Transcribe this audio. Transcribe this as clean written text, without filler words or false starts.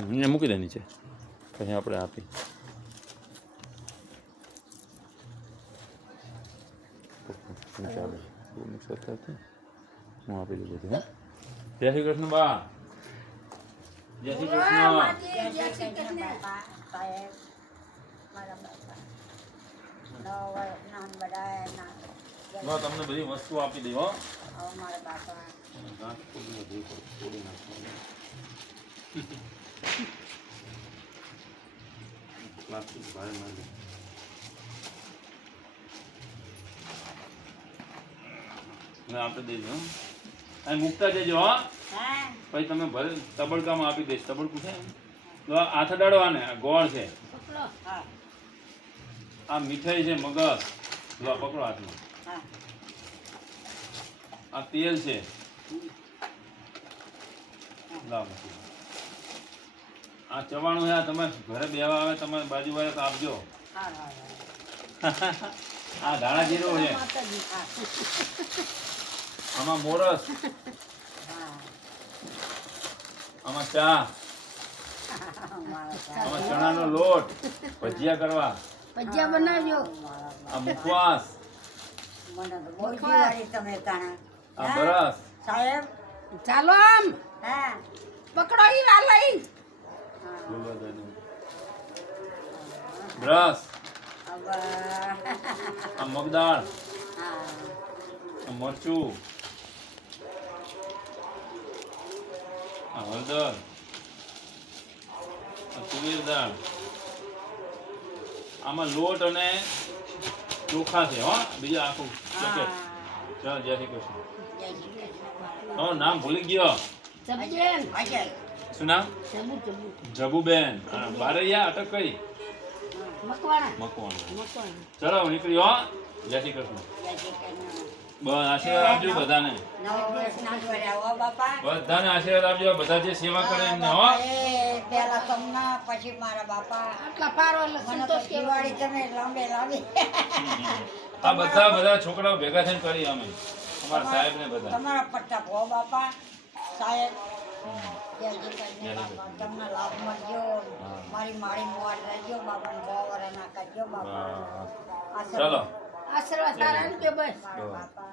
અહીંયા મૂકી દે નીચે પછી આપણે આપી ચાલે હું આપી દઉં બધું. જય શ્રી કૃષ્ણ બા. જય શ્રી કૃષ્ણ. તમને બધી વસ્તુ આપી દઈ હો. આપી દઈશ અહીં મૂકતા જજો હા. પછી તમે ભલે તબડકામાં આપી દઈશ. તબડકું છે હાથ અડાડો. આને ગોળ છે, આ મીઠાઈ છે, મગસ લો પકડો હાથમાં. આ તેલ છે, લાવો. આ ચવાણું છે. આ તમે ઘરે બેવા આવે તમારે બાજુ વાળા તો આપજો. આ ધાણા જીરું છે. આમાં મોરસ, આમાં ચા, આમાં ચણાનો લોટ ભજીયા કરવા, ભજીયા બનાવજો. આ મુખવાસ, આ બરસ સાહેબ ચાલો આમ પકડો ઈ આ લઈ બ્રશ, આ મગદાળ, આ મરચું, આ હળદર, આ તુવેર દાળ, આમાં લોટ અને ચોખા છે હો. બીજા આખું પેકેટ. ચાલો જય શ્રી કૃષ્ણ. તમારું નામ ભૂલી ગયો. શું નામ? જબુબેન. બારૈયા અટક કઈ? મકવાણા. ચલો નીકળી હો. જય શ્રી કૃષ્ણ. બસ આશીર્વાદ આપજો બધાને. બધાને આશીર્વાદ આપજો. બધા જે સેવા કરે એમને હો. પેલા તમને પછી મારા બાપા આટલા પારો એટલે સંતોષ દિવાળી તમે લાંબે લાવી. આ બધા છોકરાઓ ભેગા થઈને કરી અમે અમારા સાહેબ ને બધા. તમારા પટ્ટા ભો બાપા સાહેબ તમને લાભ મળજો. મારી માળી મોડ રહેજો બાપા. ગોવર ના કરજો બાપા. ચલો આશીર્વાદ તારા બસ. બાપા